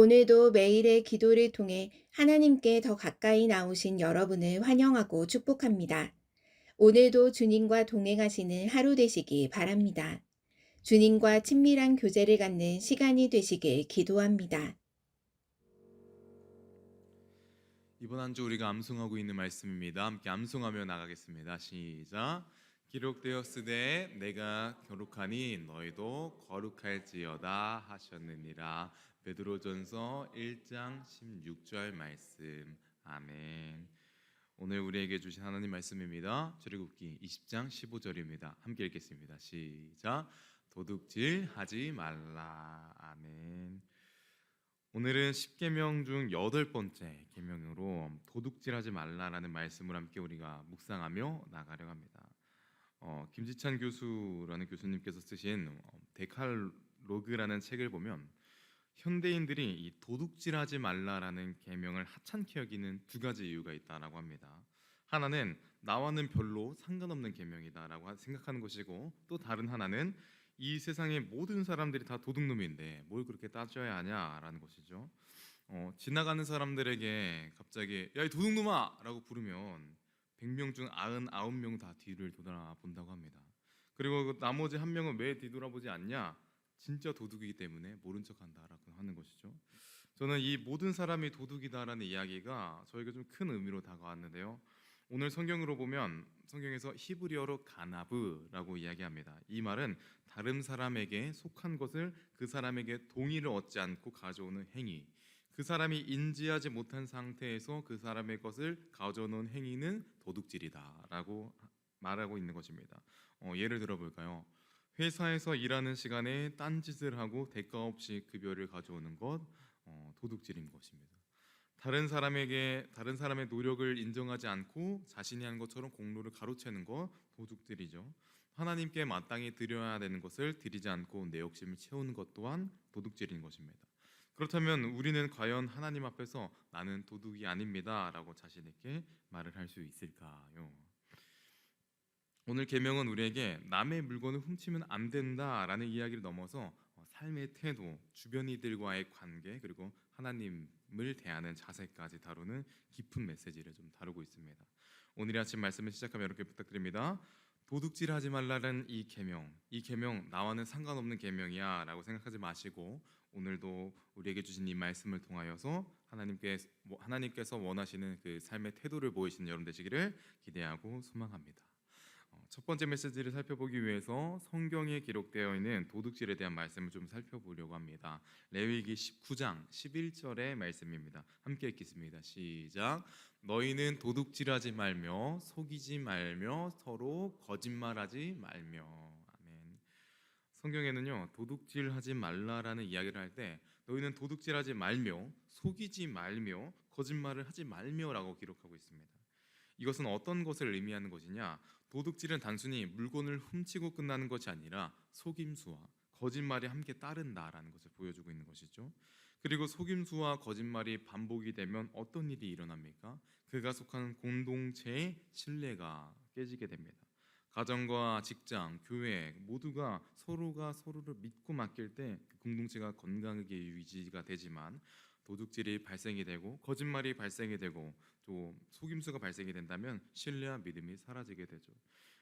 오늘도 매일의 기도를 통해 하나님께 더 가까이 나오신 여러분을 환영하고 축복합니다. 오늘도 주님과 동행하시는 하루 되시기 바랍니다. 주님과 친밀한 교제를 갖는 시간이 되시길 기도합니다. 이번 한 주 우리가 암송하고 있는 말씀입니다. 함께 암송하며 나가겠습니다. 시작. 기록되었으되 내가 거룩하니 너희도 거룩할지어다 하셨느니라. 베드로전서 1장 16절 말씀. 아멘. 오늘 우리에게 주신 하나님 말씀입니다. 출애굽기 20장 15절입니다. 함께 읽겠습니다. 시작. 도둑질하지 말라. 아멘. 오늘은 10계명 중 여덟 번째 계명으로 도둑질하지 말라라는 말씀을 함께 우리가 묵상하며 나가려 합니다. 김지찬 교수라는 교수님께서 쓰신 데칼로그라는 책을 보면 현대인들이 이 도둑질하지 말라라는 계명을 하찮게 여기는 두 가지 이유가 있다라고 합니다. 하나는 나와는 별로 상관없는 계명이다라고 생각하는 것이고, 또 다른 하나는 이 세상의 모든 사람들이 다 도둑놈인데 뭘 그렇게 따져야 하냐라는 것이죠. 지나가는 사람들에게 갑자기 야 이 도둑놈아! 라고 부르면 100명 중 99명 다 뒤를 돌아본다고 합니다. 그리고 그 나머지 한 명은 왜 뒤돌아보지 않냐? 진짜 도둑이기 때문에 모른 척한다라고 하는 것이죠. 저는 이 모든 사람이 도둑이다라는 이야기가 저에게 좀 큰 의미로 다가왔는데요. 오늘 성경으로 보면 성경에서 히브리어로 가나브라고 이야기합니다. 이 말은 다른 사람에게 속한 것을 그 사람에게 동의를 얻지 않고 가져오는 행위, 그 사람이 인지하지 못한 상태에서 그 사람의 것을 가져오는 행위는 도둑질이다라고 말하고 있는 것입니다. 예를 들어볼까요? 회사에서 일하는 시간에 딴짓을 하고 대가 없이 급여를 가져오는 것, 도둑질인 것입니다. 다른 사람의 노력을 인정하지 않고 자신이 한 것처럼 공로를 가로채는 것, 도둑질이죠. 하나님께 마땅히 드려야 되는 것을 드리지 않고 내 욕심을 채우는 것 또한 도둑질인 것입니다. 그렇다면 우리는 과연 하나님 앞에서 나는 도둑이 아닙니다 라고 자신 있게 말을 할 수 있을까요? 오늘 계명은 우리에게 남의 물건을 훔치면 안 된다라는 이야기를 넘어서 삶의 태도, 주변 이들과의 관계, 그리고 하나님을 대하는 자세까지 다루는 깊은 메시지를 좀 다루고 있습니다. 오늘 아침 말씀을 시작하며 이렇게 부탁드립니다. 도둑질하지 말라는 이 계명 나와는 상관없는 계명이야라고 생각하지 마시고, 오늘도 우리에게 주신 이 말씀을 통하여서 하나님께서 원하시는 그 삶의 태도를 보이시는 여러분 되시기를 기대하고 소망합니다. 첫 번째 메시지를 살펴보기 위해서 성경에 기록되어 있는 도둑질에 대한 말씀을 좀 살펴보려고 합니다. 레위기 19장 11절의 말씀입니다. 함께 읽겠습니다. 시작. 너희는 도둑질하지 말며 속이지 말며 서로 거짓말하지 말며. 아멘. 성경에는요, 도둑질하지 말라라는 이야기를 할 때 너희는 도둑질하지 말며 속이지 말며 거짓말을 하지 말며라고 기록하고 있습니다. 이것은 어떤 것을 의미하는 것이냐? 도둑질은 단순히 물건을 훔치고 끝나는 것이 아니라 속임수와 거짓말이 함께 따른다라는 것을 보여주고 있는 것이죠. 그리고 속임수와 거짓말이 반복이 되면 어떤 일이 일어납니까? 그가 속한 공동체의 신뢰가 깨지게 됩니다. 가정과 직장, 교회 모두가 서로가 서로를 믿고 맡길 때 그 공동체가 건강하게 유지가 되지만, 도둑질이 발생이 되고 거짓말이 발생이 되고 또 속임수가 발생이 된다면 신뢰와 믿음이 사라지게 되죠.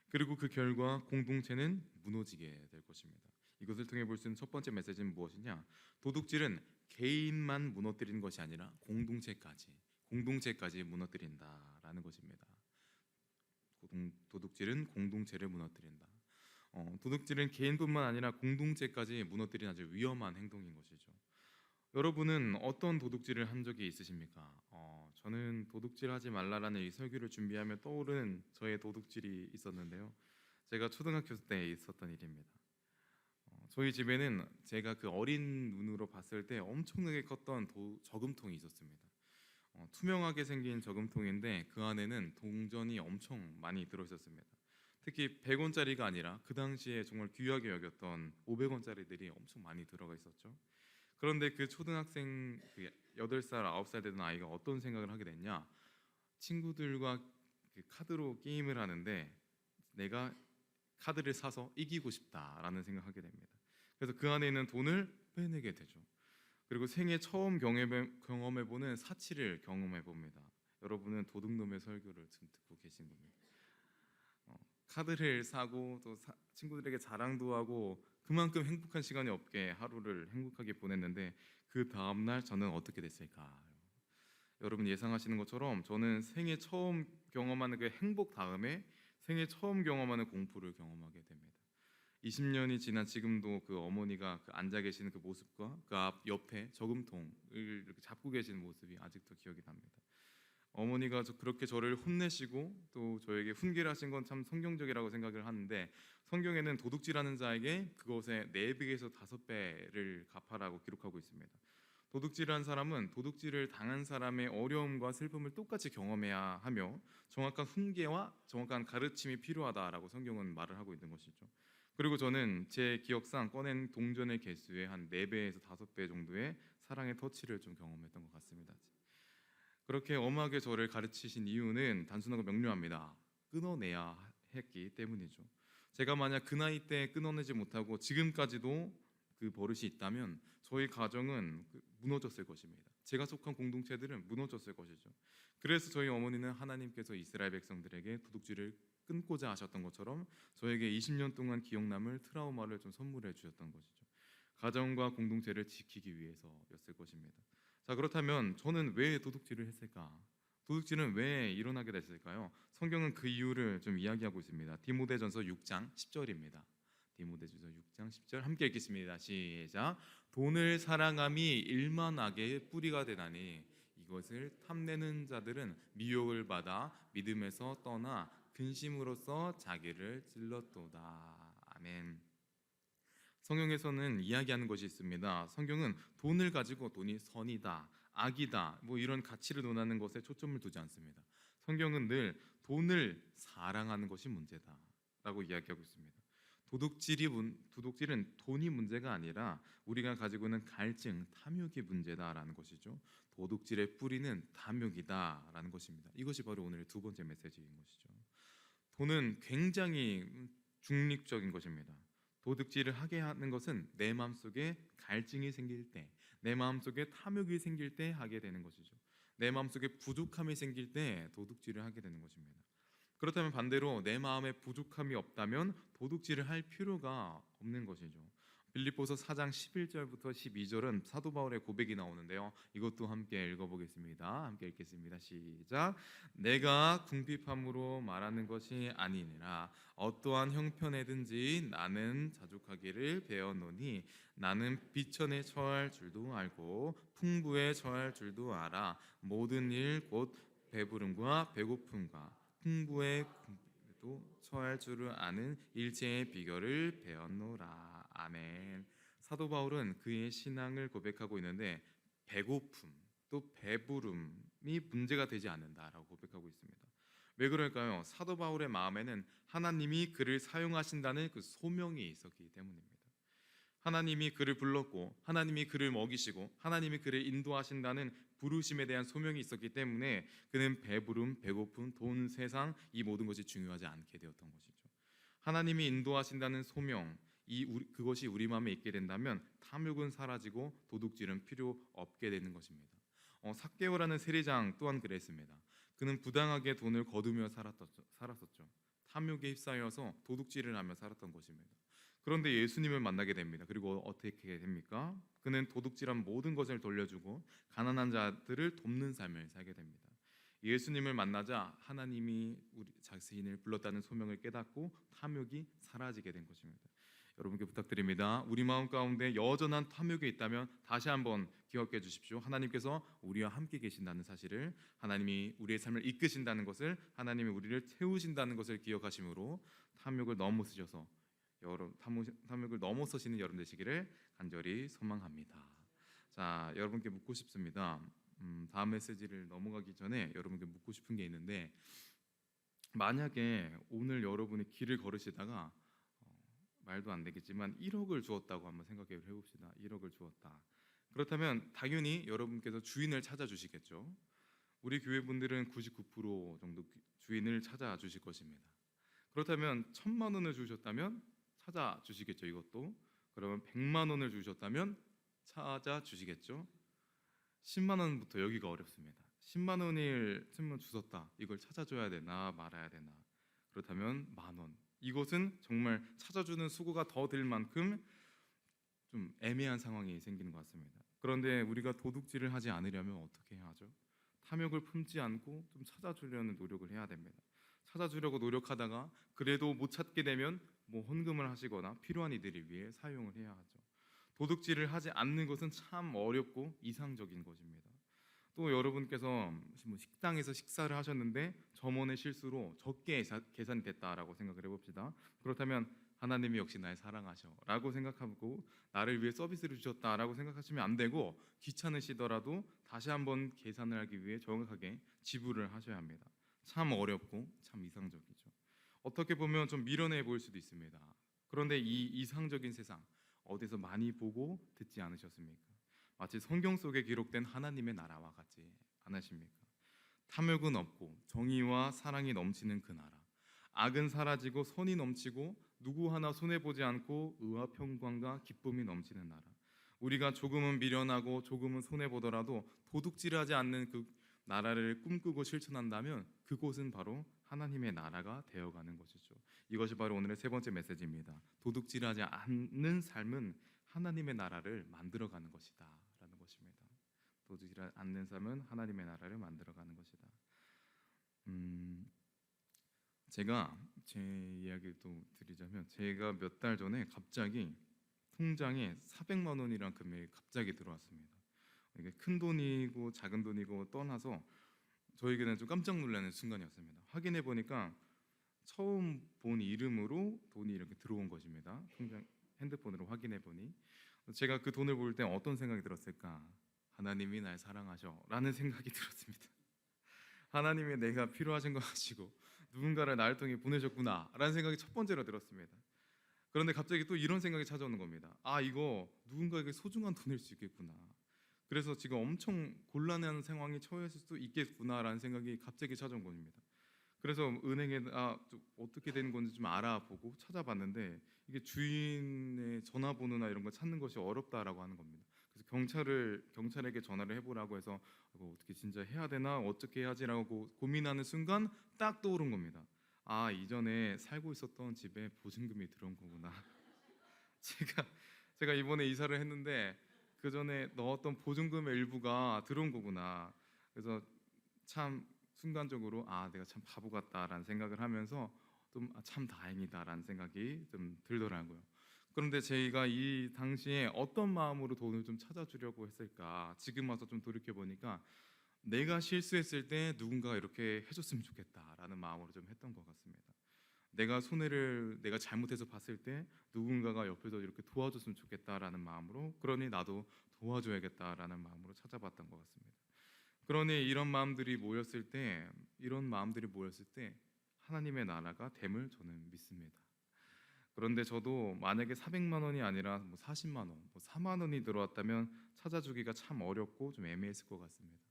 그리고 그 결과 공동체는 무너지게 될 것입니다. 이것을 통해 볼 수 있는 첫 번째 메시지는 무엇이냐? 도둑질은 개인만 무너뜨리는 것이 아니라 공동체까지 무너뜨린다라는 것입니다. 도둑질은 공동체를 무너뜨린다. 도둑질은 개인뿐만 아니라 공동체까지 무너뜨리는 아주 위험한 행동인 것이죠. 여러분은 어떤 도둑질을 한 적이 있으십니까? 저는 도둑질하지 말라라는 이 설교를 준비하며 떠오르는 저의 도둑질이 있었는데요. 제가 초등학교 때 있었던 일입니다. 저희 집에는 제가 그 어린 눈으로 봤을 때 엄청나게 컸던 저금통이 있었습니다. 투명하게 생긴 저금통인데 그 안에는 동전이 엄청 많이 들어있었습니다. 특히 100원짜리가 아니라 그 당시에 정말 귀하게 여겼던 500원짜리들이 엄청 많이 들어가 있었죠. 그런데 그 초등학생 8살, 9살 되던 아이가 어떤 생각을 하게 됐냐? 친구들과 그 카드로 게임을 하는데 내가 카드를 사서 이기고 싶다라는 생각을 하게 됩니다. 그래서 그 안에 있는 돈을 빼내게 되죠. 그리고 생애 처음 경험해보는 사치를 경험해봅니다. 여러분은 도둑놈의 설교를 지금 듣고 계신 겁니다. 카드를 사고 또 친구들에게 자랑도 하고 그만큼 행복한 시간이 없게 하루를 행복하게 보냈는데 그 다음날 저는 어떻게 됐을까? 여러분 예상하시는 것처럼 저는 생애 처음 경험하는 그 행복 다음에 생애 처음 경험하는 공포를 경험하게 됩니다. 20년이 지난 지금도 그 어머니가 그 앉아 계시는 그 모습과 그 앞 옆에 저금통을 이렇게 잡고 계시는 모습이 아직도 기억이 납니다. 어머니가 그렇게 저를 혼내시고 또 저에게 훈계를 하신 건 참 성경적이라고 생각을 하는데 성경에는 도둑질하는 자에게 그것의 4배에서 5배를 갚아라고 기록하고 있습니다. 도둑질한 사람은 도둑질을 당한 사람의 어려움과 슬픔을 똑같이 경험해야 하며 정확한 훈계와 정확한 가르침이 필요하다라고 성경은 말을 하고 있는 것이죠. 그리고 저는 제 기억상 꺼낸 동전의 개수의 한 4배에서 5배 정도의 사랑의 터치를 좀 경험했던 것 같습니다. 그렇게 엄하게 저를 가르치신 이유는 단순하고 명료합니다. 끊어내야 했기 때문이죠. 제가 만약 그 나이 때 끊어내지 못하고 지금까지도 그 버릇이 있다면 저희 가정은 무너졌을 것입니다. 제가 속한 공동체들은 무너졌을 것이죠. 그래서 저희 어머니는 하나님께서 이스라엘 백성들에게 도둑질을 끊고자 하셨던 것처럼 저에게 20년 동안 기억 남을 트라우마를 좀 선물해 주셨던 것이죠. 가정과 공동체를 지키기 위해서였을 것입니다. 자, 그렇다면 저는 왜 도둑질을 했을까? 도둑질은 왜 일어나게 됐을까요? 성경은 그 이유를 좀 이야기하고 있습니다. 디모데전서 6장 10절입니다. 디모데전서 6장 10절 함께 읽겠습니다. 시작. 돈을 사랑함이 일만 악의 뿌리가 되나니 이것을 탐내는 자들은 미혹을 받아 믿음에서 떠나 근심으로써 자기를 찔렀도다. 아멘. 성경에서는 이야기하는 것이 있습니다. 성경은 돈을 가지고 돈이 선이다, 악이다, 뭐 이런 가치를 논하는 것에 초점을 두지 않습니다. 성경은 늘 돈을 사랑하는 것이 문제다라고 이야기하고 있습니다. 도둑질은 돈이 문제가 아니라 우리가 가지고 있는 갈증, 탐욕이 문제다라는 것이죠. 도둑질의 뿌리는 탐욕이다라는 것입니다. 이것이 바로 오늘의 두 번째 메시지인 것이죠. 돈은 굉장히 중립적인 것입니다. 도둑질을 하게 하는 것은 내 마음속에 갈증이 생길 때, 내 마음속에 탐욕이 생길 때 하게 되는 것이죠. 내 마음속에 부족함이 생길 때 도둑질을 하게 되는 것입니다. 그렇다면 반대로 내 마음에 부족함이 없다면 도둑질을 할 필요가 없는 것이죠. 빌립보서 4장 11절부터 12절은 사도 바울의 고백이 나오는데요. 이것도 함께 읽어보겠습니다. 함께 읽겠습니다. 시작. 내가 궁핍함으로 말하는 것이 아니니라 어떠한 형편에든지 나는 자족하기를 배웠노니 나는 비천에 처할 줄도 알고 풍부에 처할 줄도 알아 모든 일 곧 배부름과 배고픔과 풍부에 도 처할 줄을 아는 일체의 비결을 배웠노라. 아멘. 사도 바울은 그의 신앙을 고백하고 있는데 배고픔 또 배부름이 문제가 되지 않는다라고 고백하고 있습니다. 왜 그럴까요? 사도 바울의 마음에는 하나님이 그를 사용하신다는 그 소명이 있었기 때문입니다. 하나님이 그를 불렀고 하나님이 그를 먹이시고 하나님이 그를 인도하신다는 부르심에 대한 소명이 있었기 때문에 그는 배부름, 배고픔, 돈, 세상 이 모든 것이 중요하지 않게 되었던 것이죠. 하나님이 인도하신다는 소명 그것이 우리 마음에 있게 된다면 탐욕은 사라지고 도둑질은 필요 없게 되는 것입니다. 삭개오라는 세리장 또한 그랬습니다. 그는 부당하게 돈을 거두며 살았었죠. 탐욕에 휩싸여서 도둑질을 하며 살았던 것입니다. 그런데 예수님을 만나게 됩니다. 그리고 어떻게 됩니까? 그는 도둑질한 모든 것을 돌려주고 가난한 자들을 돕는 삶을 살게 됩니다. 예수님을 만나자 하나님이 우리 자신을 불렀다는 소명을 깨닫고 탐욕이 사라지게 된 것입니다. 여러분께 부탁드립니다. 우리 마음 가운데 여전한 탐욕이 있다면 다시 한번 기억해 주십시오. 하나님께서 우리와 함께 계신다는 사실을, 하나님이 우리의 삶을 이끄신다는 것을, 하나님이 우리를 채우신다는 것을 기억하심으로 탐욕을 넘어서셔서 탐욕을 넘어서시는 여러분 되시기를 간절히 소망합니다. 자, 여러분께 묻고 싶습니다. 다음 메시지를 넘어가기 전에 여러분께 묻고 싶은 게 있는데, 만약에 오늘 여러분이 길을 걸으시다가 말도 안 되겠지만 1억을 주었다고 한번 생각해 봅시다. 1억을 주었다. 그렇다면 당연히 여러분께서 주인을 찾아주시겠죠. 우리 교회 분들은 99% 정도 주인을 찾아주실 것입니다. 그렇다면 1,000만 원을 주셨다면 찾아주시겠죠. 이것도. 그러면 100만 원을 주셨다면 찾아주시겠죠? 10만 원부터 여기가 어렵습니다. 10만 원을 주셨다. 이걸 찾아줘야 되나 말아야 되나. 그렇다면 만 원. 이것은 정말 찾아주는 수고가 더 들 만큼 좀 애매한 상황이 생기는 것 같습니다. 그런데 우리가 도둑질을 하지 않으려면 어떻게 해야 하죠? 탐욕을 품지 않고 좀 찾아주려는 노력을 해야 됩니다. 찾아주려고 노력하다가 그래도 못 찾게 되면 뭐 헌금을 하시거나 필요한 이들을 위해 사용을 해야 하죠. 도둑질을 하지 않는 것은 참 어렵고 이상적인 것입니다. 또 여러분께서 뭐 식당에서 식사를 하셨는데 점원의 실수로 적게 계산이 됐다라고 생각을 해봅시다. 그렇다면 하나님이 역시 날 사랑하셔라고 생각하고 나를 위해 서비스를 주셨다라고 생각하시면 안 되고, 귀찮으시더라도 다시 한번 계산을 하기 위해 정확하게 지불을 하셔야 합니다. 참 어렵고 참 이상적이죠. 어떻게 보면 좀 미련해 보일 수도 있습니다. 그런데 이 이상적인 세상 어디서 많이 보고 듣지 않으셨습니까? 마치 성경 속에 기록된 하나님의 나라와 같지 않으십니까? 탐욕은 없고 정의와 사랑이 넘치는 그 나라, 악은 사라지고 선이 넘치고 누구 하나 손해보지 않고 의와 평강과 기쁨이 넘치는 나라, 우리가 조금은 미련하고 조금은 손해보더라도 도둑질하지 않는 그 나라를 꿈꾸고 실천한다면 그곳은 바로 하나님의 나라가 되어가는 것이죠. 이것이 바로 오늘의 세 번째 메시지입니다. 도둑질하지 않는 삶은 하나님의 나라를 만들어가는 것이다 라는 것입니다. 도둑질하지 않는 삶은 하나님의 나라를 만들어가는 것이다. 제가 제 이야기를 또 드리자면, 제가 몇 달 전에 갑자기 통장에 400만 원이란 금액이 갑자기 들어왔습니다. 이게 큰 돈이고 작은 돈이고 떠나서 저에게는 좀 깜짝 놀라는 순간이었습니다. 확인해 보니까 처음 본 이름으로 돈이 이렇게 들어온 것입니다. 통장 핸드폰으로 확인해 보니 제가 그 돈을 볼 때 어떤 생각이 들었을까? 하나님이 날 사랑하셔라는 생각이 들었습니다. 하나님이 내가 필요하신 거 가지고 누군가를 나를 통해 보내셨구나라는 생각이 첫 번째로 들었습니다. 그런데 갑자기 또 이런 생각이 찾아오는 겁니다. 아, 이거 누군가에게 소중한 돈일 수 있겠구나. 그래서 지금 엄청 곤란한 상황에 처했을 수도 있겠구나라는 생각이 갑자기 찾아온 겁니다. 그래서 은행에 좀 어떻게 되는 건지 좀 알아보고 찾아봤는데, 이게 주인의 전화번호나 이런 거 찾는 것이 어렵다라고 하는 겁니다. 그래서 경찰에게 전화를 해보라고 해서 이거 어떻게 진짜 해야 되나 어떻게 해야지라고 고민하는 순간 딱 떠오른 겁니다. 아, 이전에 살고 있었던 집에 보증금이 들어온 거구나. 제가 제가 이번에 이사를 했는데 그 전에 넣었던 보증금의 일부가 들어온 거구나. 그래서 참 순간적으로 내가 참 바보 같다라는 생각을 하면서 좀 참 다행이다라는 생각이 좀 들더라고요. 그런데 제가 이 당시에 어떤 마음으로 돈을 좀 찾아주려고 했을까? 지금 와서 좀 돌이켜 보니까 내가 실수했을 때 누군가가 이렇게 해줬으면 좋겠다라는 마음으로 좀 했던 것 같습니다. 내가 잘못해서 봤을 때 누군가가 옆에서 이렇게 도와줬으면 좋겠다라는 마음으로, 그러니 나도 도와줘야겠다라는 마음으로 찾아봤던 것 같습니다. 그러니 이런 마음들이 모였을 때 하나님의 나라가 됨을 저는 믿습니다. 그런데 저도 만약에 400만 원이 아니라 40만 원, 4만 원이 들어왔다면 찾아주기가 참 어렵고 좀 애매했을 것 같습니다.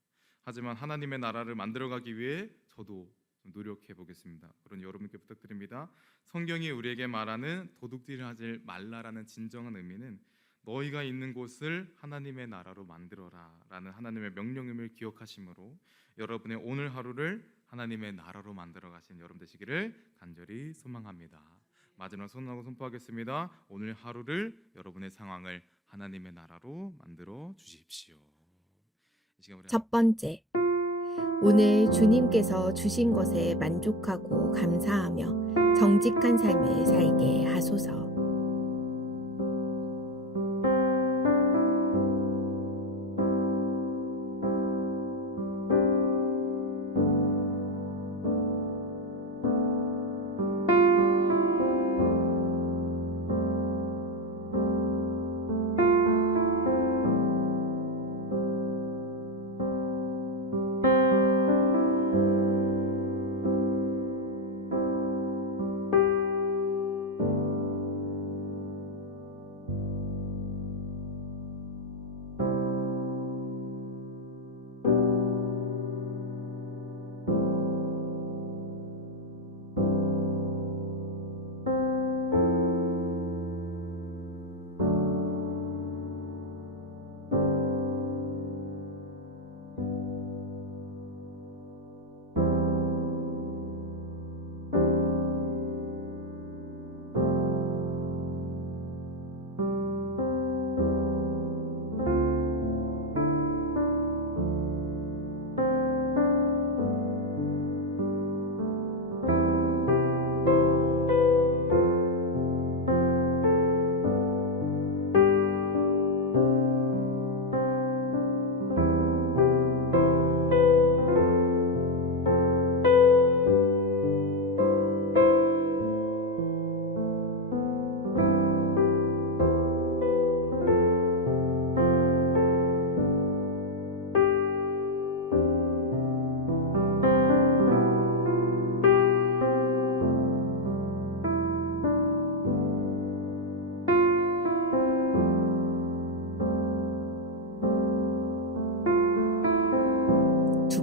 하지만 하나님의 나라를 만들어가기 위해 저도 좀 노력해 보겠습니다. 그러니 여러분께 부탁드립니다. 성경이 우리에게 말하는 도둑질하지 말라라는 진정한 의미는 너희가 있는 곳을 하나님의 나라로 만들어라라는 하나님의 명령임을 기억하심으로 여러분의 오늘 하루를 하나님의 나라로 만들어 가신 여러분 되시기를 간절히 소망합니다. 마지막 손하고 선포하겠습니다. 오늘 하루를, 여러분의 상황을 하나님의 나라로 만들어 주십시오. 이 시간 우리 첫 번째, 오늘 주님께서 주신 것에 만족하고 감사하며 정직한 삶을 살게 하소서.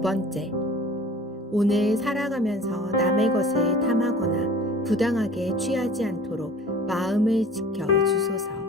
번째, 오늘 살아가면서 남의 것을 탐하거나 부당하게 취하지 않도록 마음을 지켜 주소서.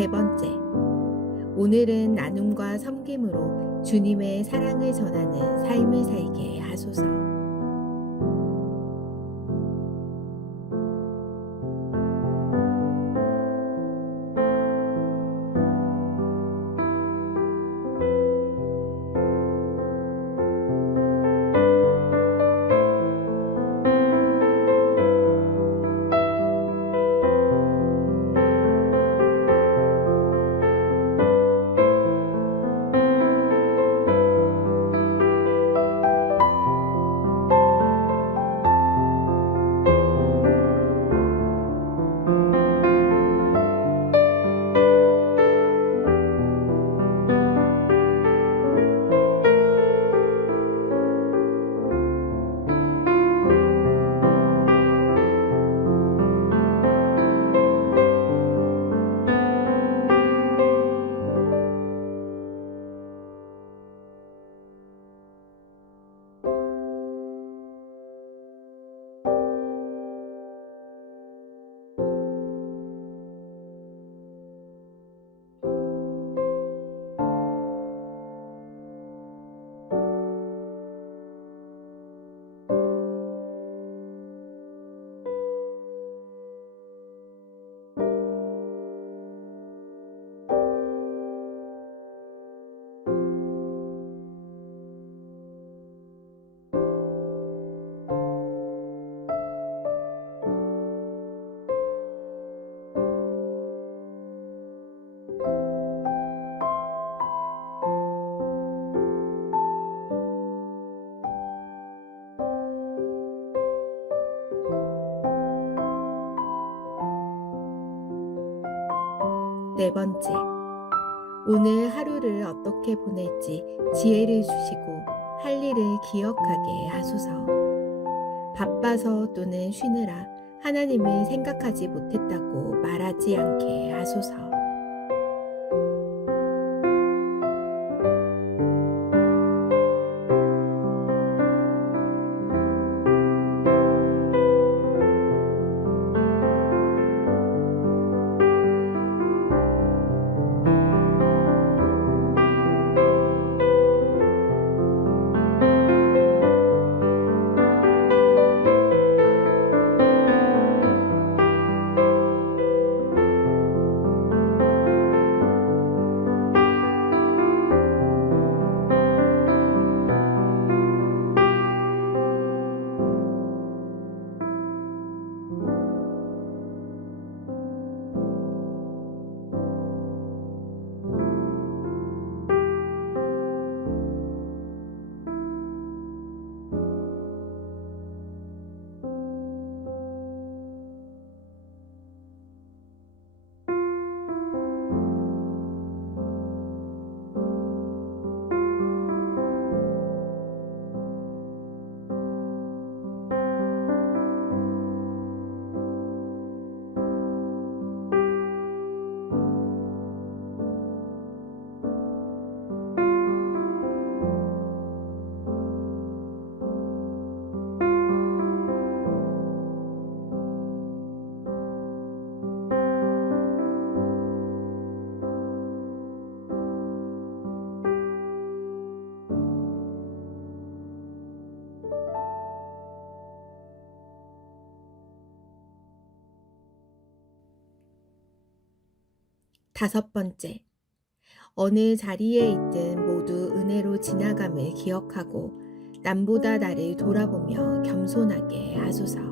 세 번째, 오늘은 나눔과 섬김으로 주님의 사랑을 전하는 삶을 살게 하소서. 네 번째, 오늘 하루를 어떻게 보낼지 지혜를 주시고 할 일을 기억하게 하소서. 바빠서 또는 쉬느라 하나님을 생각하지 못했다고 말하지 않게 하소서. 5번째, 어느 자리에 있든 모두 은혜로 지나감을 기억하고 남보다 나를 돌아보며 겸손하게 하소서.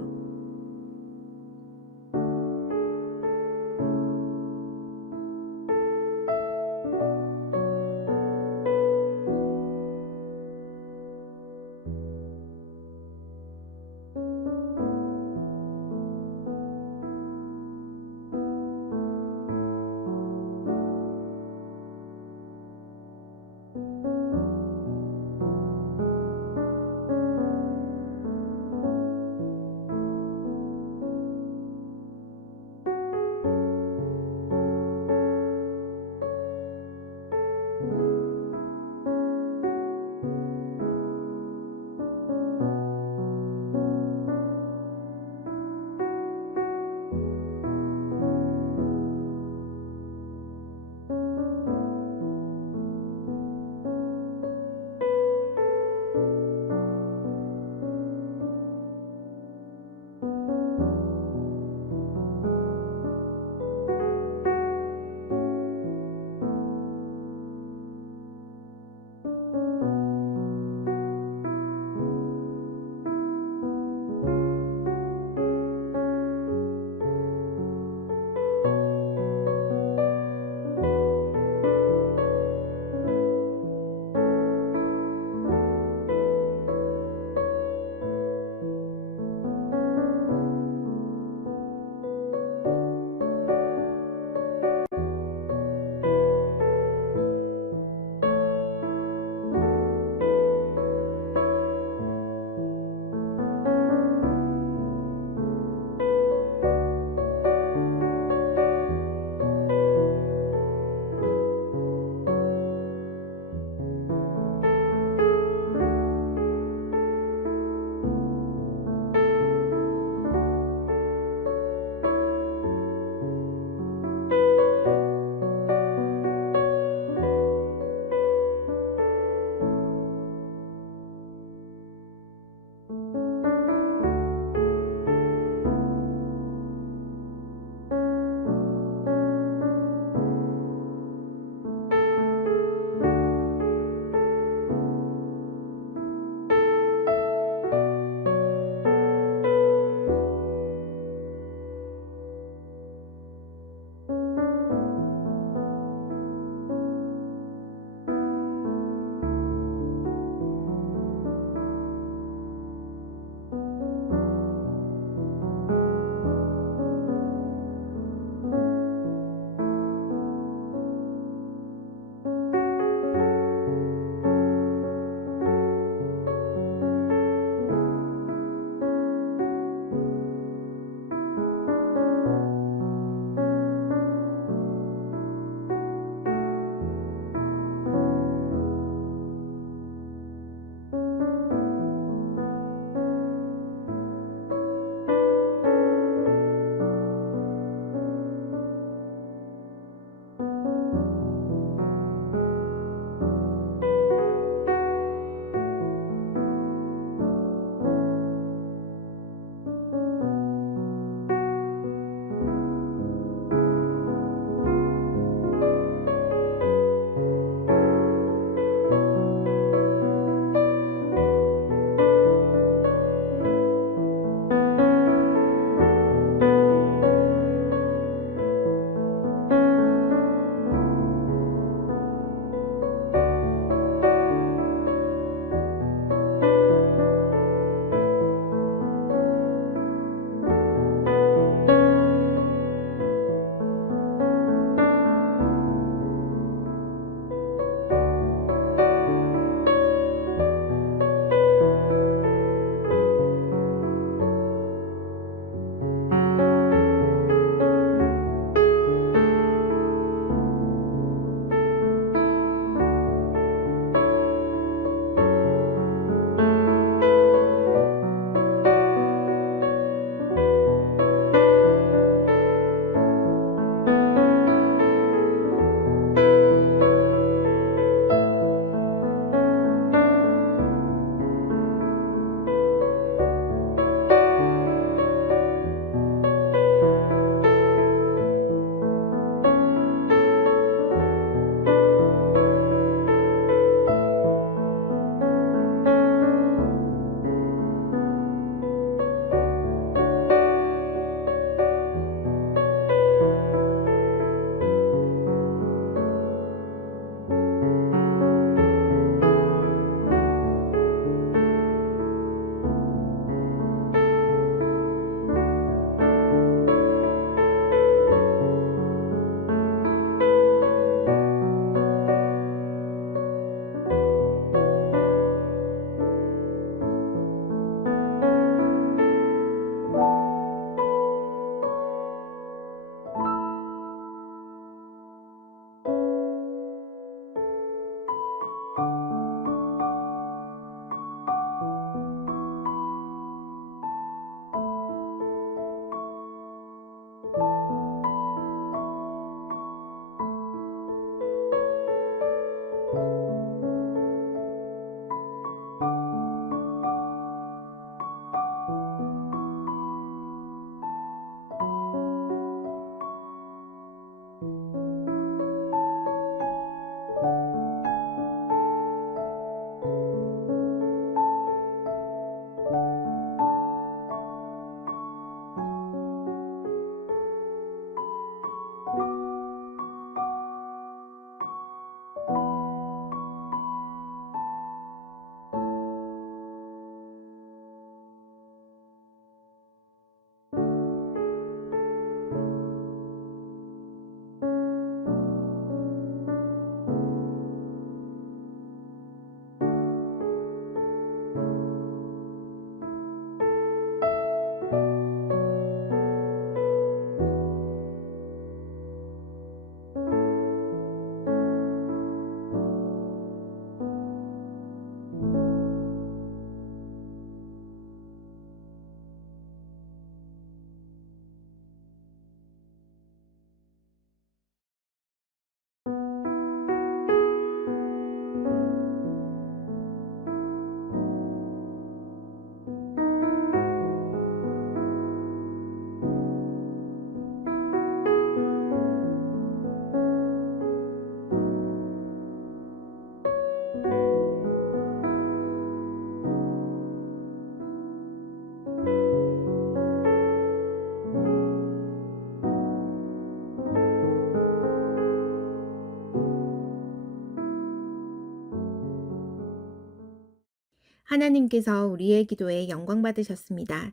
하나님께서 우리의 기도에 영광 받으셨습니다.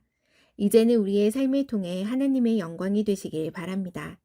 이제는 우리의 삶을 통해 하나님의 영광이 되시길 바랍니다.